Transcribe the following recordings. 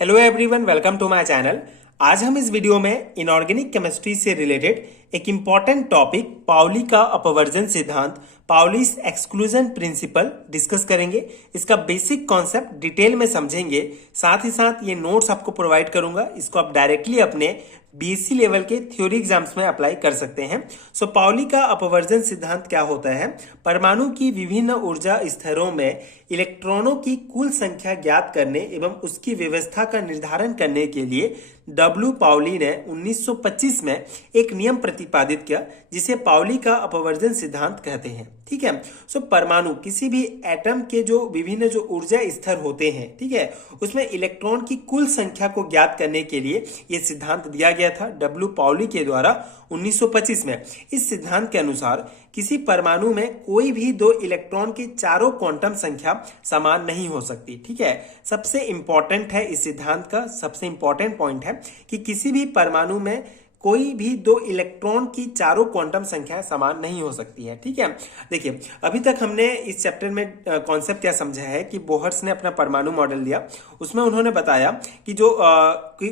Hello everyone, welcome to my channel. आज हम इस वीडियो में इनऑर्गेनिक केमिस्ट्री से रिलेटेड एक इम्पॉर्टेंट टॉपिक पाउली का अपवर्जन सिद्धांत, पाउलीज एक्सक्लूजन प्रिंसिपल डिस्कस करेंगे। इसका बेसिक कॉन्सेप्ट डिटेल में समझेंगे। साथ ही साथ ये नोट्स आपको प्रोवाइड करूंगा, इसको आप डायरेक्टली अपने बीएससी लेवल के थ्योरी एग्जाम्स में अप्लाई कर सकते हैं। सो पाउली का अपवर्जन सिद्धांत क्या होता है? परमाणु की विभिन्न ऊर्जा स्तरों में इलेक्ट्रॉनों की कुल संख्या ज्ञात करने एवं उसकी व्यवस्था का निर्धारण करने के लिए डब्ल्यू पाउली ने 1925 में एक नियम प्रतिपादित किया, जिसे पाउली का अपवर्जन सिद्धांत कहते हैं। ठीक है। सो परमाणु किसी भी एटम के जो विभिन्न जो ऊर्जा स्तर होते हैं, ठीक है, उसमें इलेक्ट्रॉन की कुल संख्या को ज्ञात करने के लिए यह सिद्धांत दिया गया था डब्ल्यू पाउली के द्वारा 1925 में। इस सिद्धांत के अनुसार किसी परमाणु में कोई भी दो इलेक्ट्रॉन की चारों क्वांटम संख्या समान नहीं हो सकती। ठीक है। सबसे इंपॉर्टेंट है इस सिद्धांत का, सबसे इंपॉर्टेंट पॉइंट है कि किसी भी परमाणु में कोई भी दो इलेक्ट्रॉन की चारों क्वांटम संख्याएं समान नहीं हो सकती है। ठीक है। देखिए, अभी तक हमने इस चैप्टर में कॉन्सेप्ट क्या समझा है कि बोहर्स ने अपना परमाणु मॉडल दिया। उसमें उन्होंने बताया कि जो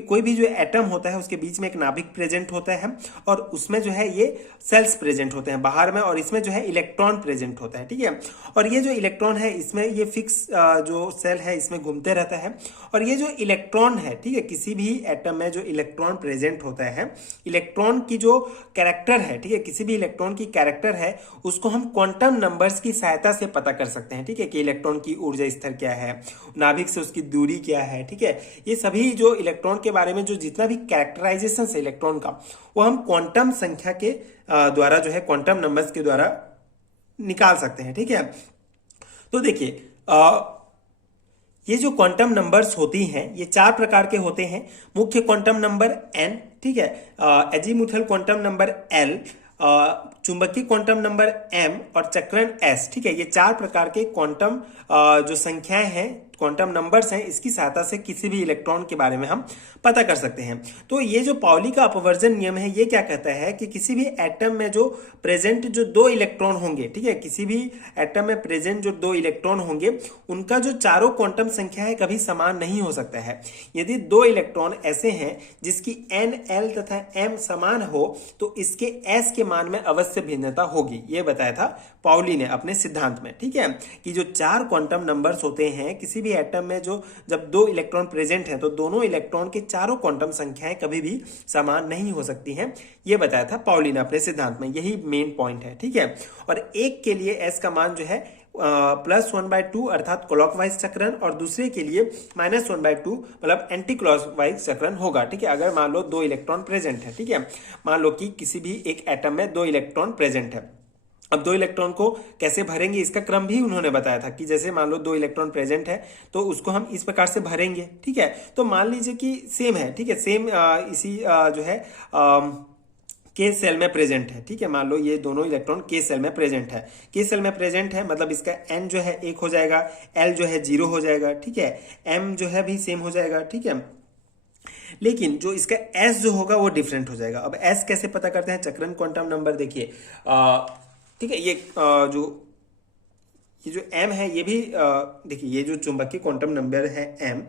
कोई भी जो एटम होता है उसके बीच में एक नाभिक प्रेजेंट होता है और उसमें जो है ये सेल्स प्रेजेंट होते हैं बाहर में, और इसमें जो है इलेक्ट्रॉन प्रेजेंट होता है। ठीक है। और ये जो इलेक्ट्रॉन है इसमें ये फिक्स जो सेल है इसमें घूमते रहता है। और ये जो इलेक्ट्रॉन है, ठीक है, किसी भी एटम में जो इलेक्ट्रॉन प्रेजेंट होता है, इलेक्ट्रॉन की जो कैरेक्टर है, ठीक है, किसी भी इलेक्ट्रॉन की कैरेक्टर है उसको हम क्वांटम नंबर्स की सहायता से पता कर सकते हैं। ठीक है, कि इलेक्ट्रॉन की ऊर्जा स्तर क्या है, नाभिक से उसकी दूरी क्या है। ठीक है, ये सभी जो इलेक्ट्रॉन के बारे में जो जितना भी कैरेक्टराइजेशन है इलेक्ट्रॉन का, वो हम क्वांटम संख्या के द्वारा जो है क्वांटम नंबर्स के द्वारा निकाल सकते हैं। ठीक है। तो देखिए, ये जो क्वांटम नंबर्स होती हैं ये चार प्रकार के होते हैं। मुख्य क्वांटम नंबर n, ठीक है, एजीमुथल क्वांटम नंबर l, चुंबकीय क्वांटम नंबर m और चक्रण s। ठीक है, ये चार प्रकार के क्वांटम जो संख्याएं हैं, क्वांटम नंबर्स हैं, इसकी सहायता से किसी भी इलेक्ट्रॉन के बारे में हम पता कर सकते हैं। तो ये जो पाउली का अपवर्जन नियम है ये क्या कहता है कि किसी भी एटम में जो प्रेजेंट जो दो इलेक्ट्रॉन होंगे, ठीक है, किसी भी एटम में प्रेजेंट जो दो इलेक्ट्रॉन होंगे उनका जो चारों क्वांटम संख्या है कभी समान नहीं हो सकता है। यदि दो इलेक्ट्रॉन ऐसे हैं जिसकी n, l तथा m समान हो तो इसके s के मान में अवश्य भिन्नता होगी। ये बताया था पाउली ने अपने सिद्धांत में। ठीक है, कि जो चार क्वांटम नंबर्स होते हैं किसी भी एटम में, जो जब दो इलेक्ट्रॉन प्रेजेंट हैं तो दोनों इलेक्ट्रॉन के चारों क्वांटम संख्याएं कभी भी समान नहीं हो सकती हैं। ये बताया था पाउली ने अपने सिद्धांत में, यही मेन पॉइंट है। ठीक है। और एक के लिए s का मान जो है +1/2 अर्थात क्लॉकवाइज चक्रण, और दूसरे के लिए -1/2 मतलब एंटी क्लॉकवाइज चक्रण होगा। ठीक है, अगर मान लो दो इलेक्ट्रॉन प्रेजेंट है। ठीक है, मान लो कि किसी भी एक एटम में दो इलेक्ट्रॉन प्रेजेंट है। अब दो इलेक्ट्रॉन को कैसे भरेंगे इसका क्रम भी उन्होंने बताया था कि जैसे मान लो दो इलेक्ट्रॉन प्रेजेंट है तो उसको हम इस प्रकार से भरेंगे। ठीक है, तो मान लीजिए कि सेम है, ठीक है, सेम इसी जो है के सेल में प्रेजेंट है। ठीक है, मान लो ये दोनों इलेक्ट्रॉन के सेल में प्रेजेंट है। के सेल में प्रेजेंट है मतलब इसका n जो है 1 हो जाएगा, l जो है 0 हो जाएगा। ठीक है, m जो है भी सेम हो जाएगा। ठीक है, लेकिन जो इसका s जो होगा वो डिफरेंट हो जाएगा। अब s कैसे पता करते हैं? चक्रण क्वांटम नंबर देखिए, ठीक है, ये जो m है ये भी देखिए, ये जो चुंबकीय क्वांटम नंबर है m,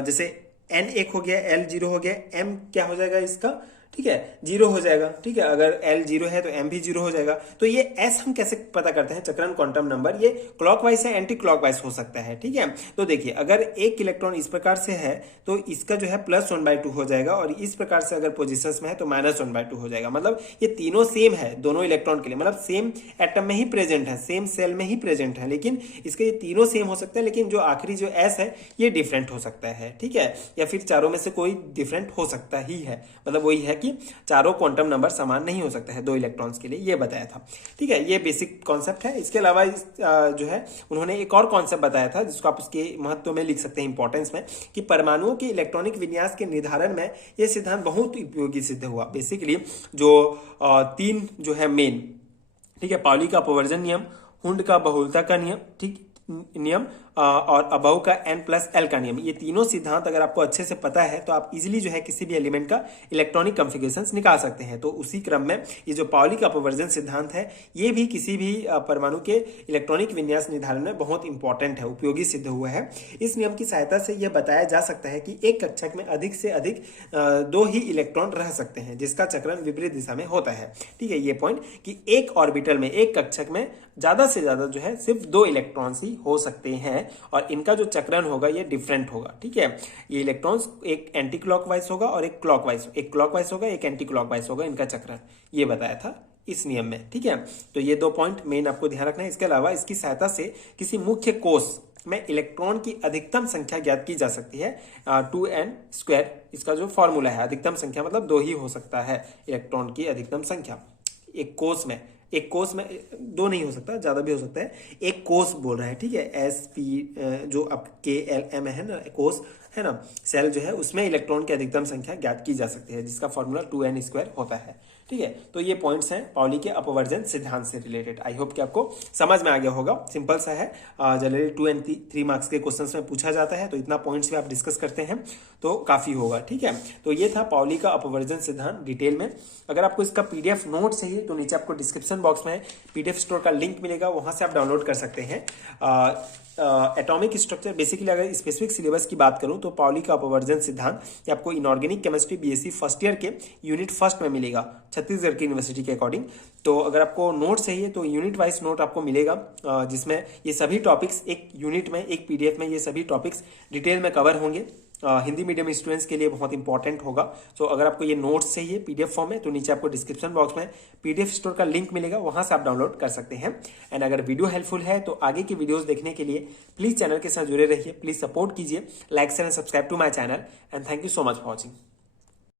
जैसे n 1 हो गया, l 0 हो गया, m क्या हो जाएगा इसका? ठीक है, 0 हो जाएगा। ठीक है, अगर l 0 है तो m भी 0 हो जाएगा। तो ये s हम कैसे पता करते हैं? चक्रण क्वांटम नंबर ये क्लॉकवाइज है, एंटी क्लॉकवाइज हो सकता है। ठीक है, तो देखिए, अगर एक इलेक्ट्रॉन इस प्रकार से है तो इसका जो है +1/2 हो जाएगा, और इस प्रकार से अगर पोजिशंस में है तो -1/2 हो जाएगा। मतलब ये तीनों सेम है दोनों इलेक्ट्रॉन के लिए, मतलब सेम एटम में ही प्रेजेंट है, सेम सेल में ही प्रेजेंट है, लेकिन इसके ये तीनों सेम हो सकता है, लेकिन जो आखिरी जो s है ये डिफरेंट हो सकता है। ठीक है, या फिर चारों में से कोई डिफरेंट हो सकता ही है। मतलब वही है कि चारों क्वांटम नंबर समान नहीं हो सकता है दो इलेक्ट्रॉन्स के लिए, ये बताया था। ठीक है, ये बेसिक कॉन्सेप्ट है। इसके अलावा जो है उन्होंने एक और कॉन्सेप्ट बताया था जिसको आप उसके महत्व में लिख सकते हैं, इंपॉर्टेंस में, कि परमाणुओं के इलेक्ट्रॉनिक विन्यास के निर्धारण में यह सिद्धांत बहुत उपयोगी सिद्ध हुआ। बेसिकली जो तीन जो है मेन, ठीक है, पाउली का अपवर्जन नियम, हुंड का बहुलता का नियम, ठीक नियम, और अबव का n+l का नियम, ये तीनों सिद्धांत अगर आपको अच्छे से पता है तो आप इजीली जो है किसी भी एलिमेंट का इलेक्ट्रॉनिक कॉन्फ़िगरेशंस निकाल सकते हैं। तो उसी क्रम में ये जो पाउली का अपवर्जन सिद्धांत है ये भी किसी भी परमाणु के इलेक्ट्रॉनिक विन्यास निर्धारण में बहुत इंपॉर्टेंट है, उपयोगी सिद्ध हुआ है। इस नियम की सहायता से यह बताया जा सकता है कि एक कक्षक में अधिक से अधिक 2 ही इलेक्ट्रॉन रह सकते हैं जिसका चक्रण विपरीत दिशा में होता है। ठीक है, ये पॉइंट कि एक ऑर्बिटल में, एक कक्षक में ज्यादा से ज्यादा जो है सिर्फ 2 इलेक्ट्रॉन्स ही हो सकते हैं और इनका जो चक्रण होगा ये डिफरेंट होगा। ठीक है, ये इलेक्ट्रॉन्स एक एंटी क्लॉकवाइज होगा और एक क्लॉकवाइज, एक क्लॉकवाइज होगा एक एंटी क्लॉकवाइज होगा इनका चक्रण, ये बताया था इस नियम में। ठीक है, तो ये 2 पॉइंट मेन आपको ध्यान रखना है। इसके अलावा इसकी सहायता से किसी मुख्य कोष में इलेक्ट्रॉन की अधिकतम संख्या ज्ञात की जा सकती है। 2n² इसका जो फॉर्मूला है, अधिकतम संख्या मतलब 2 ही हो सकता है इलेक्ट्रॉन की अधिकतम संख्या एक कोष में। एक कोष में 2 नहीं हो सकता, ज्यादा भी हो सकता है। एक कोष बोल रहा है, ठीक है, SP जो अब KLM है ना, कोष है ना, सेल जो है उसमें इलेक्ट्रॉन की अधिकतम संख्या ज्ञात की जा सकती है जिसका फॉर्मूला 2n² होता है। ठीक है, तो ये पॉइंट्स हैं पाउली के अपवर्जन सिद्धांत से रिलेटेड। आई होप कि आपको समझ में आ गया होगा। सिंपल सा है, जनरली 2 और 3 मार्क्स के क्वेश्चंस में पूछा जाता है, तो इतना पॉइंट्स भी आप डिस्कस करते हैं तो काफी होगा। ठीक है, तो ये था पाउली का अपवर्जन सिद्धांत डिटेल में। अगर आपको इसका PDF नोट चाहिए तो नीचे आपको डिस्क्रिप्शन बॉक्स में PDF स्टोर का लिंक मिलेगा, वहां से आप डाउनलोड कर सकते हैं। एटॉमिक स्ट्रक्चर, बेसिकली अगर स्पेसिफिक सिलेबस की बात करूं तो पाउली का अपवर्जन सिद्धांत ये आपको inorganic chemistry BSc first year के यूनिट फर्स्ट में मिलेगा छत्तीसगढ़ की यूनिवर्सिटी के अकॉर्डिंग। तो अगर आपको नोट चाहिए तो यूनिट वाइज नोट आपको मिलेगा, जिसमें ये सभी टॉपिक्स एक यूनिट में, एक PDF में ये सभी टॉपिक्स डिटेल में कवर होंगे। हिंदी मीडियम स्टूडेंट्स के लिए बहुत इंपॉर्टेंट होगा। तो अगर आपको ये नोट्स चाहिए PDF फॉर्म में तो नीचे आपको डिस्क्रिप्शन बॉक्स में PDF स्टोर का लिंक मिलेगा, वहां से आप डाउनलोड कर सकते हैं। एंड अगर वीडियो हेल्पफुल है तो आगे की वीडियोस देखने के लिए प्लीज चैनल के साथ जुड़े रहिए, प्लीज सपोर्ट कीजिए, like share and subscribe to my channel and thank you so much for watching.